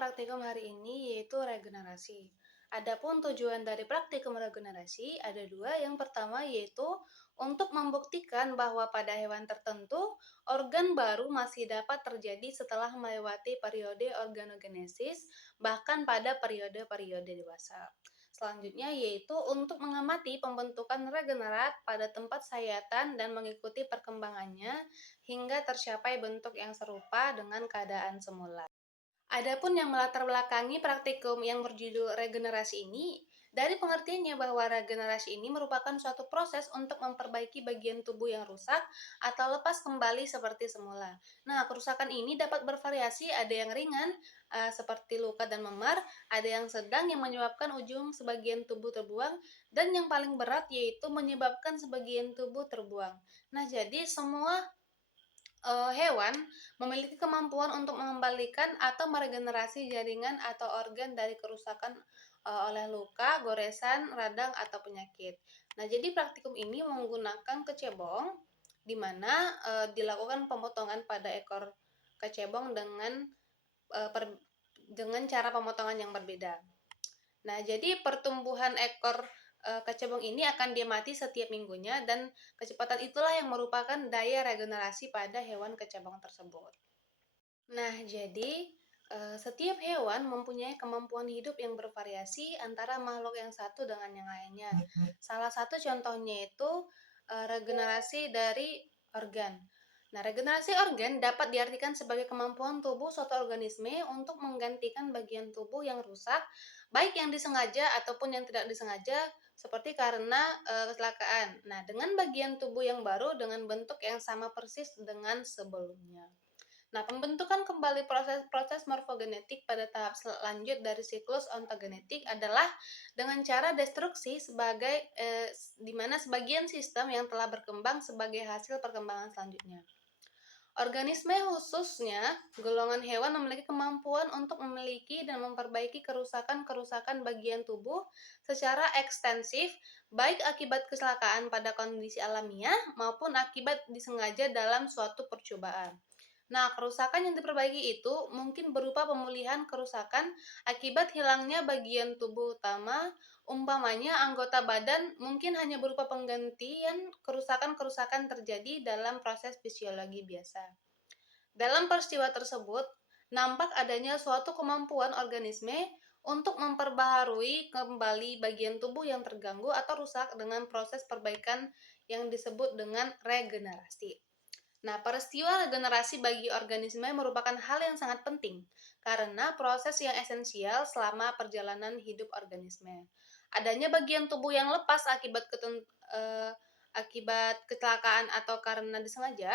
praktikum hari ini yaitu regenerasi. Adapun tujuan dari praktikum regenerasi ada dua. Yang pertama yaitu untuk membuktikan bahwa pada hewan tertentu organ baru masih dapat terjadi setelah melewati periode organogenesis, bahkan pada periode-periode dewasa. Selanjutnya yaitu untuk mengamati pembentukan regenerat pada tempat sayatan dan mengikuti perkembangannya hingga tercapai bentuk yang serupa dengan keadaan semula. Adapun yang melatar belakangi praktikum yang berjudul regenerasi ini, dari pengertiannya bahwa regenerasi ini merupakan suatu proses untuk memperbaiki bagian tubuh yang rusak atau lepas kembali seperti semula. Nah, kerusakan ini dapat bervariasi, ada yang ringan seperti luka dan memar, ada yang sedang yang menyebabkan ujung sebagian tubuh terbuang, dan yang paling berat yaitu menyebabkan sebagian tubuh terbuang. Nah, jadi semua hewan memiliki kemampuan untuk mengembalikan atau meregenerasi jaringan atau organ dari kerusakan oleh luka, goresan, radang, atau penyakit. Nah, jadi praktikum ini menggunakan kecebong, di mana dilakukan pemotongan pada ekor kecebong dengan cara pemotongan yang berbeda. Nah, jadi pertumbuhan ekor kecebong ini akan dia mati setiap minggunya, dan kecepatan itulah yang merupakan daya regenerasi pada hewan kecebong tersebut. Nah, jadi setiap hewan mempunyai kemampuan hidup yang bervariasi antara makhluk yang satu dengan yang lainnya. Salah satu contohnya itu regenerasi dari organ. Nah, regenerasi organ dapat diartikan sebagai kemampuan tubuh suatu organisme untuk menggantikan bagian tubuh yang rusak, baik yang disengaja ataupun yang tidak disengaja, seperti karena kecelakaan. Nah, dengan bagian tubuh yang baru dengan bentuk yang sama persis dengan sebelumnya. Nah, pembentukan kembali proses-proses morfogenetik pada tahap selanjut dari siklus ontogenetik adalah dengan cara destruksi di mana sebagian sistem yang telah berkembang sebagai hasil perkembangan selanjutnya. Organisme, khususnya golongan hewan, memiliki kemampuan untuk memiliki dan memperbaiki kerusakan-kerusakan bagian tubuh secara ekstensif, baik akibat kecelakaan pada kondisi alamiah maupun akibat disengaja dalam suatu percobaan. Nah, kerusakan yang diperbaiki itu mungkin berupa pemulihan kerusakan akibat hilangnya bagian tubuh utama, umpamanya anggota badan, mungkin hanya berupa penggantian kerusakan-kerusakan terjadi dalam proses fisiologi biasa. Dalam peristiwa tersebut, nampak adanya suatu kemampuan organisme untuk memperbaharui kembali bagian tubuh yang terganggu atau rusak dengan proses perbaikan yang disebut dengan regenerasi. Nah, peristiwa regenerasi bagi organisme merupakan hal yang sangat penting karena proses yang esensial selama perjalanan hidup organisme. Adanya bagian tubuh yang lepas akibat kecelakaan atau karena disengaja,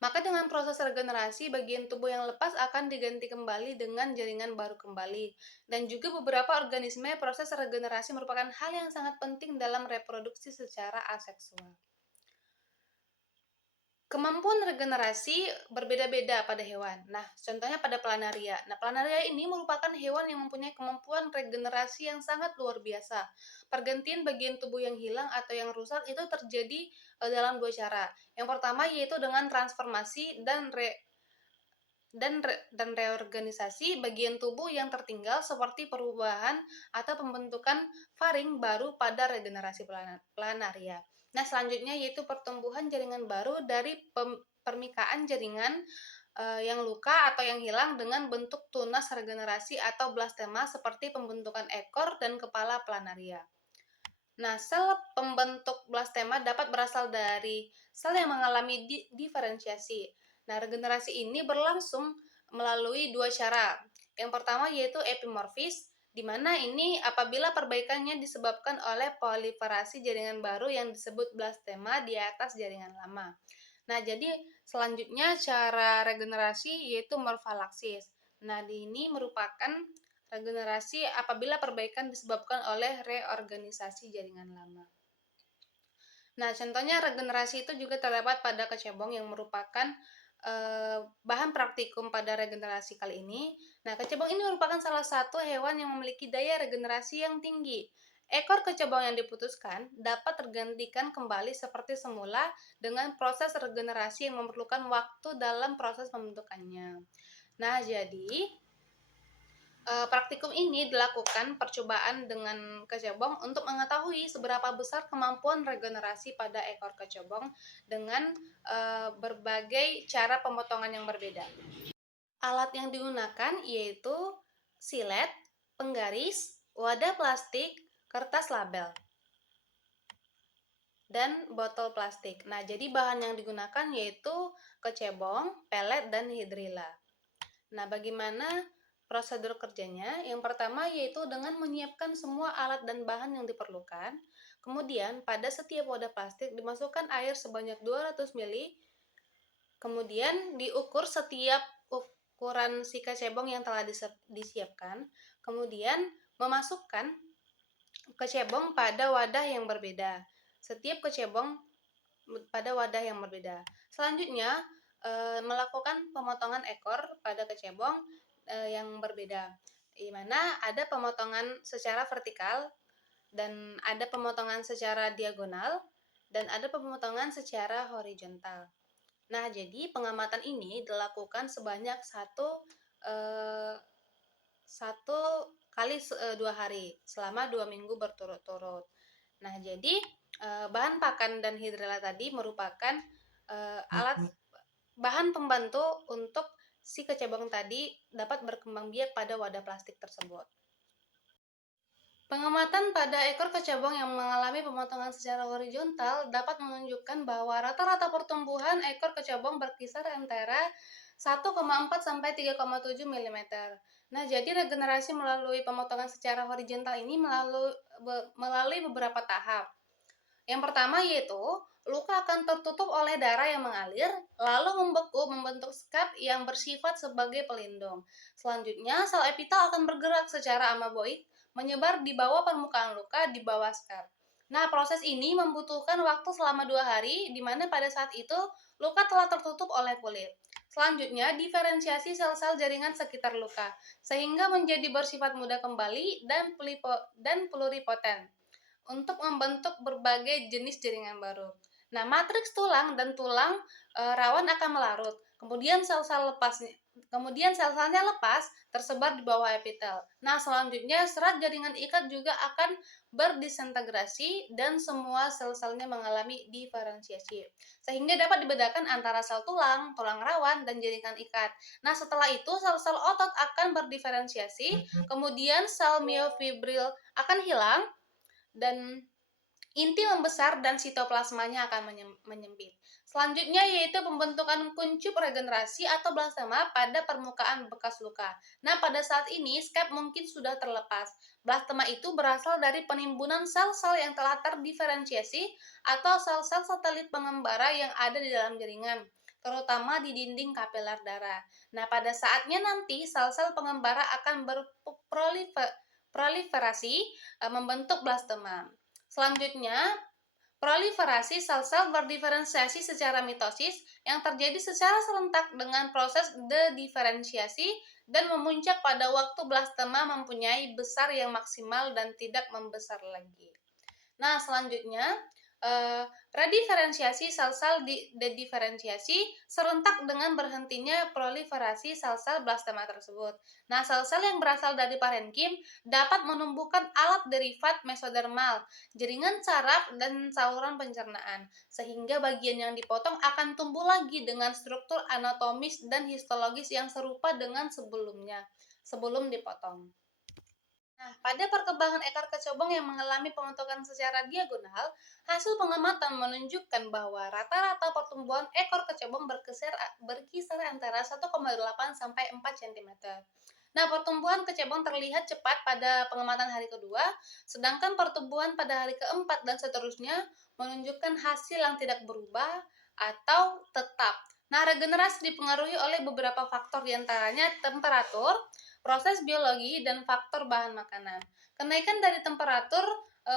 maka dengan proses regenerasi, bagian tubuh yang lepas akan diganti kembali dengan jaringan baru kembali. Dan juga beberapa organisme, proses regenerasi merupakan hal yang sangat penting dalam reproduksi secara aseksual. Kemampuan regenerasi berbeda-beda pada hewan. Nah, contohnya pada planaria. Nah, planaria ini merupakan hewan yang mempunyai kemampuan regenerasi yang sangat luar biasa. Pergantian bagian tubuh yang hilang atau yang rusak itu terjadi dalam dua cara. Yang pertama yaitu dengan transformasi dan reorganisasi bagian tubuh yang tertinggal, seperti perubahan atau pembentukan faring baru pada regenerasi planaria. Nah, selanjutnya yaitu pertumbuhan jaringan baru dari permikaan jaringan yang luka atau yang hilang dengan bentuk tunas regenerasi atau blastema, seperti pembentukan ekor dan kepala planaria. Nah, sel pembentuk blastema dapat berasal dari sel yang mengalami diferensiasi. Nah, regenerasi ini berlangsung melalui dua cara. Yang pertama yaitu epimorfis, di mana ini apabila perbaikannya disebabkan oleh proliferasi jaringan baru yang disebut blastema di atas jaringan lama. Nah, jadi selanjutnya cara regenerasi yaitu morfalaksis. Nah, ini merupakan regenerasi apabila perbaikan disebabkan oleh reorganisasi jaringan lama. Nah, contohnya regenerasi itu juga terdapat pada kecebong yang merupakan bahan praktikum pada regenerasi kali ini. Nah, kecebong ini merupakan salah satu hewan yang memiliki daya regenerasi yang tinggi. Ekor kecebong yang diputuskan dapat tergantikan kembali seperti semula dengan proses regenerasi yang memerlukan waktu dalam proses pembentukannya. Nah, jadi Praktikum ini dilakukan percobaan dengan kecebong untuk mengetahui seberapa besar kemampuan regenerasi pada ekor kecebong dengan berbagai cara pemotongan yang berbeda. Alat yang digunakan yaitu silet, penggaris, wadah plastik, kertas label, dan botol plastik. Nah, jadi bahan yang digunakan yaitu kecebong, pelet, dan hidrilla. Nah, bagaimana prosedur kerjanya? Yang pertama yaitu dengan menyiapkan semua alat dan bahan yang diperlukan. Kemudian, pada setiap wadah plastik dimasukkan air sebanyak 200 ml. Kemudian, diukur setiap ukuran si kecebong yang telah disiapkan. Kemudian, memasukkan kecebong pada wadah yang berbeda. Setiap kecebong pada wadah yang berbeda. Selanjutnya, melakukan pemotongan ekor pada kecebong yang berbeda, di mana ada pemotongan secara vertikal dan ada pemotongan secara diagonal dan ada pemotongan secara horizontal. Nah, jadi pengamatan ini dilakukan sebanyak satu kali 2 hari selama 2 minggu berturut-turut. Nah, jadi bahan pakan dan hidrella tadi merupakan alat bahan pembantu untuk si kecebong tadi dapat berkembang biak pada wadah plastik tersebut. Pengamatan pada ekor kecebong yang mengalami pemotongan secara horizontal dapat menunjukkan bahwa rata-rata pertumbuhan ekor kecebong berkisar antara 1,4 sampai 3,7 mm. Nah, jadi regenerasi melalui pemotongan secara horizontal ini melalui beberapa tahap. Yang pertama yaitu luka akan tertutup oleh darah yang mengalir, lalu membeku membentuk skap yang bersifat sebagai pelindung. Selanjutnya, sel epitel akan bergerak secara amaboid, menyebar di bawah permukaan luka di bawah skap. Nah, proses ini membutuhkan waktu selama 2 hari, di mana pada saat itu luka telah tertutup oleh kulit. Selanjutnya, diferensiasi sel-sel jaringan sekitar luka, sehingga menjadi bersifat mudah kembali dan pluripotent untuk membentuk berbagai jenis jaringan baru. Nah, matriks tulang dan tulang rawan akan melarut. Kemudian sel-selnya lepas tersebar di bawah epitel. Nah, selanjutnya serat jaringan ikat juga akan berdisintegrasi dan semua sel-selnya mengalami diferensiasi. Sehingga dapat dibedakan antara sel tulang, tulang rawan, dan jaringan ikat. Nah, setelah itu sel-sel otot akan berdiferensiasi, kemudian sel miofibril akan hilang, dan inti membesar dan sitoplasmanya akan menyempit. Selanjutnya yaitu pembentukan kuncup regenerasi atau blastema pada permukaan bekas luka. Nah, pada saat ini skap mungkin sudah terlepas. Blastema itu berasal dari penimbunan sel-sel yang telah terdiferensiasi atau sel-sel satelit pengembara yang ada di dalam jaringan, terutama di dinding kapiler darah. Nah, pada saatnya nanti sel-sel pengembara akan berproliferasi membentuk blastema. Selanjutnya, proliferasi sel-sel berdiferensiasi secara mitosis yang terjadi secara serentak dengan proses dediferensiasi dan memuncak pada waktu blastema mempunyai besar yang maksimal dan tidak membesar lagi. Nah, selanjutnya, rediferensiasi sel-sel dediferensiasi serentak dengan berhentinya proliferasi sel-sel blastema tersebut. Nah, sel-sel yang berasal dari parenkim dapat menumbuhkan alat derivat mesodermal, jaringan saraf, dan saluran pencernaan, sehingga bagian yang dipotong akan tumbuh lagi dengan struktur anatomis dan histologis yang serupa dengan sebelum dipotong. Nah, pada perkembangan ekor kecebong yang mengalami pemotongan secara diagonal, hasil pengamatan menunjukkan bahwa rata-rata pertumbuhan ekor kecebong berkisar antara 1,8 sampai 4 cm. Nah, pertumbuhan kecebong terlihat cepat pada pengamatan hari kedua, sedangkan pertumbuhan pada hari keempat dan seterusnya menunjukkan hasil yang tidak berubah atau tetap. Nah, regenerasi dipengaruhi oleh beberapa faktor, diantaranya temperatur, proses biologi, dan faktor bahan makanan. Kenaikan dari temperatur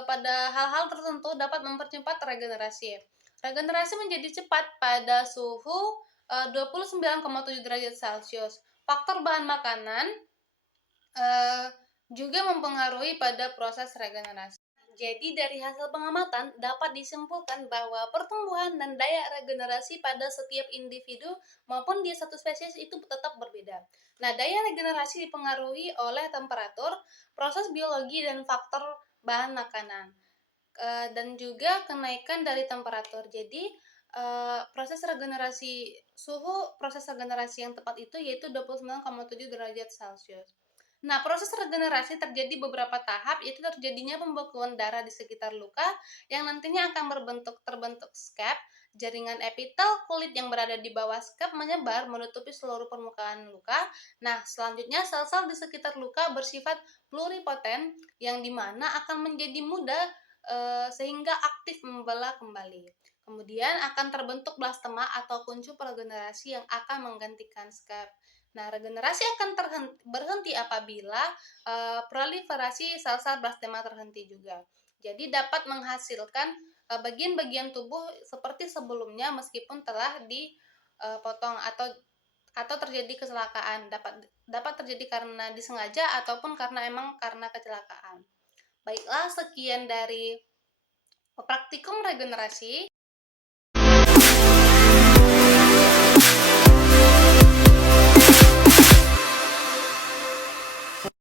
pada hal-hal tertentu dapat mempercepat regenerasi. Regenerasi menjadi cepat pada suhu 29,7 derajat Celcius. Faktor bahan makanan juga mempengaruhi pada proses regenerasi. Jadi dari hasil pengamatan dapat disimpulkan bahwa pertumbuhan dan daya regenerasi pada setiap individu maupun di satu spesies itu tetap berbeda. Nah, daya regenerasi dipengaruhi oleh temperatur, proses biologi dan faktor bahan makanan. Dan juga kenaikan dari temperatur. Jadi, proses regenerasi yang tepat itu yaitu 29,7 derajat Celcius. Nah, proses regenerasi terjadi beberapa tahap, yaitu terjadinya pembekuan darah di sekitar luka yang nantinya akan terbentuk scab, jaringan epitel kulit yang berada di bawah scab menyebar menutupi seluruh permukaan luka. Nah, selanjutnya sel-sel di sekitar luka bersifat pluripoten yang dimana akan menjadi mudah sehingga aktif membelah kembali. Kemudian akan terbentuk blastema atau kuncup regenerasi yang akan menggantikan scab. Nah, regenerasi akan berhenti apabila proliferasi sel-sel blastema terhenti juga. Jadi dapat menghasilkan bagian-bagian tubuh seperti sebelumnya meskipun telah dipotong atau terjadi kecelakaan. Dapat terjadi karena disengaja ataupun karena kecelakaan. Baiklah, sekian dari praktikum regenerasi.